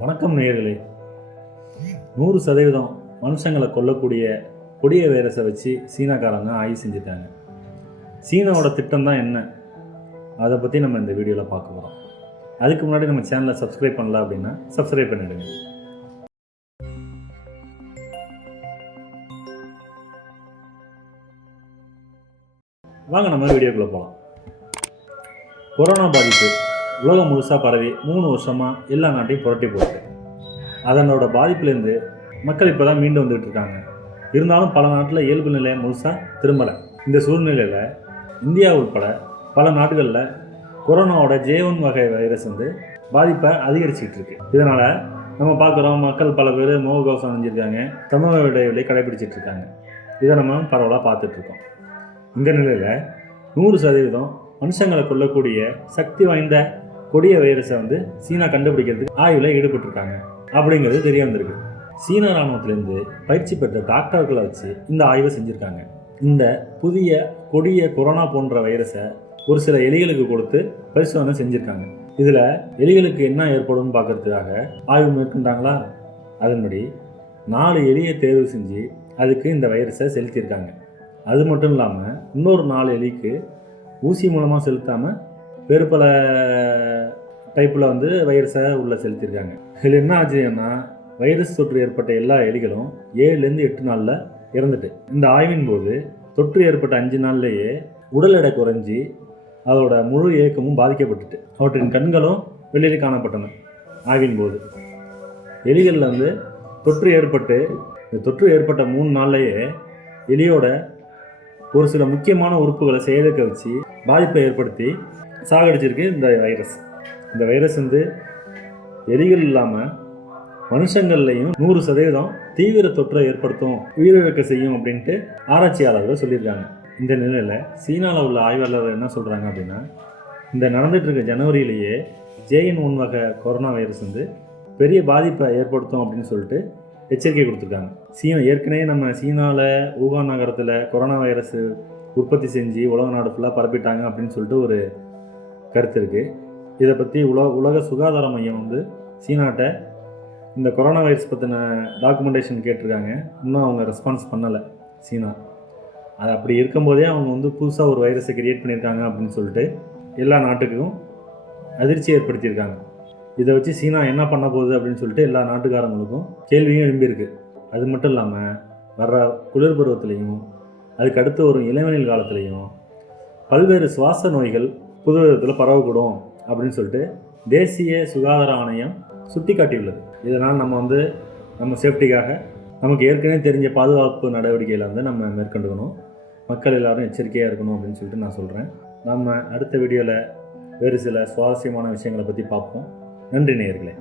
வணக்கம் நேர்களே நூறு சதவீதம் மனுஷங்களை கொல்லக்கூடிய கொடிய வைரஸை வச்சு சீனாக்காரங்க ஆய்வு செஞ்சுட்டாங்க. சீனாவோட திட்டம் தான் என்ன? அதை பற்றி நம்ம இந்த வீடியோவில் பார்க்க போகிறோம் அதுக்கு முன்னாடி நம்ம சேனலை சப்ஸ்கிரைப் பண்ணல அப்படின்னா சப்ஸ்கிரைப் பண்ணிவிடுங்க வாங்க நம்ம வீடியோக்குள்ளே போகலாம் கொரோனா பாதிப்பு. உலகம் முழுசாக பரவி மூணு வருஷமாக எல்லா நாட்டையும் புரட்டி போட்டு அதனோட பாதிப்புலேருந்து மக்கள் இப்போ தான் மீண்டு வந்துட்டு இருக்காங்க. இருந்தாலும் பல நாட்டில் இயல்பு நிலை முழுசாக திரும்பலை. இந்த சூழ்நிலையில் இந்தியா உட்பட பல நாடுகளில் கொரோனாவோட ஜே ஒன் வகை வைரஸ் வந்து பாதிப்பை அதிகரிச்சுட்டு இருக்கு. இதனால் நம்ம பார்க்குறோம் மக்கள் பல பேர் முகக்கவசம் அணிஞ்சிருக்காங்க. சமூக இடைவெளியை கடைபிடிச்சிட்டு இருக்காங்க. இதை நம்ம பரவலாக பார்த்துட்ருக்கோம் இந்த நிலையில் நூறு சதவீதம் மனுஷங்களை கொள்ளக்கூடிய சக்தி வாய்ந்த கொடிய வைரஸை வந்து சீனா கண்டுபிடிக்கிறதுக்கு ஆய்வில் ஈடுபட்டிருக்காங்க. அப்படிங்கிறது தெரிய வந்திருக்கு. சீன ராணுவத்திலேருந்து பயிற்சி பெற்ற டாக்டர்களை வச்சு இந்த ஆய்வை செஞ்சுருக்காங்க. இந்த புதிய கொடிய கொரோனா போன்ற வைரஸை ஒரு சில எலிகளுக்கு கொடுத்து பரிசோதனை செஞ்சுருக்காங்க. இதில் எலிகளுக்கு என்ன ஏற்படும்னு பார்க்கறதுக்காக ஆய்வு மேற்கொண்டாங்களா? அதன்படி நாலு எலியை தேர்வு செஞ்சு அதுக்கு இந்த வைரஸை செலுத்தியிருக்காங்க. அது மட்டும் இல்லாமல் இன்னொரு நாலு எலிக்கு ஊசி மூலமாக செலுத்தாமல் வேறு பல டைப்பில் வந்து வைரஸை உள்ளே செலுத்தியிருக்காங்க. இதில் என்ன ஆச்சரியம்னா வைரஸ் தொற்று ஏற்பட்ட எல்லா எலிகளும் ஏழுலேருந்து எட்டு நாளில் இறந்துட்டு. இந்த ஆய்வின் போது தொற்று ஏற்பட்ட அஞ்சு நாள்லேயே உடல் எடை குறைஞ்சி அதோட முழு இயக்கமும் பாதிக்கப்பட்டுட்டு. அவற்றின் கண்களும் வெளியில் காணப்பட்டன. ஆய்வின் போது எலிகளில் வந்து தொற்று ஏற்பட்டு இந்த தொற்று ஏற்பட்ட மூணு நாள்லேயே எலியோட ஒரு சில முக்கியமான உறுப்புகளை செயலுக்க வச்சு பாதிப்பை ஏற்படுத்தி சாகடிச்சிருக்கு இந்த வைரஸ் இந்த வைரஸ் வந்து எலிகள் இல்லாமல் மனுஷங்கள்லையும் நூறு சதவீதம் தீவிர தொற்றை ஏற்படுத்தும் உயிரிழக்க செய்யும் அப்படின்ட்டு ஆராய்ச்சியாளர்கள் சொல்லியிருக்காங்க. இந்த நிலையில் சீனாவில் உள்ள ஆய்வாளர்கள் என்ன சொல்கிறாங்க அப்படின்னா இந்த நடந்துட்டு இருக்க ஜனவரியிலேயே ஜேஎன் ஒன் வகை கொரோனா வைரஸ் வந்து பெரிய பாதிப்பை ஏற்படுத்தும் அப்படின்னு சொல்லிட்டு எச்சரிக்கை கொடுத்துருக்காங்க. சீனா ஏற்கனவே நம்ம சீனாவில் ஊகான் நகரத்தில் கொரோனா வைரஸ் உற்பத்தி செஞ்சு உலக நாடு ஃபுல்லாக பரப்பிட்டாங்க அப்படின்னு சொல்லிட்டு ஒரு கருத்து இருக்குது இதை பற்றி உலக உலக சுகாதார மையம் வந்து சீனாட்ட இந்த கொரோனா வைரஸ் பற்றின டாக்குமெண்டேஷன் கேட்டிருக்காங்க. இன்னும் அவங்க ரெஸ்பான்ஸ் பண்ணலை சீனா. அது அப்படி இருக்கும்போதே அவங்க வந்து புதுசாக ஒரு வைரஸை கிரியேட் பண்ணியிருக்காங்க அப்படின்னு சொல்லிட்டு எல்லா நாட்டுக்கும் அதிர்ச்சி ஏற்படுத்தியிருக்காங்க. இதை வச்சு சீனா என்ன பண்ண போகுது அப்படின்னு சொல்லிட்டு எல்லா நாட்டுக்காரங்களுக்கும் கேள்வியும் எழும்பியிருக்கு. அது மட்டும் இல்லாமல் வர்ற குளிர் பருவத்திலையும் அதுக்கு அடுத்து வரும் இளவேனில் காலத்துலேயும் பல்வேறு சுவாச நோய்கள் புது விதத்தில் பரவக்கூடும் அப்படின்னு சொல்லிட்டு தேசிய சுகாதார ஆணையம் சுட்டி காட்டியுள்ளது இதனால் நம்ம வந்து நம்ம சேஃப்டிக்காக நமக்கு ஏற்கனவே தெரிஞ்ச பாதுகாப்பு நடவடிக்கைகளை வந்து நம்ம மேற்கொண்டுக்கணும். மக்கள் எல்லோரும் எச்சரிக்கையாக இருக்கணும் அப்படின்னு சொல்லிட்டு நான் சொல்கிறேன் நம்ம அடுத்த வீடியோவில் வேறு சில சுவாரஸ்யமான விஷயங்களை பற்றி பார்ப்போம். நன்றி நேயர்களே.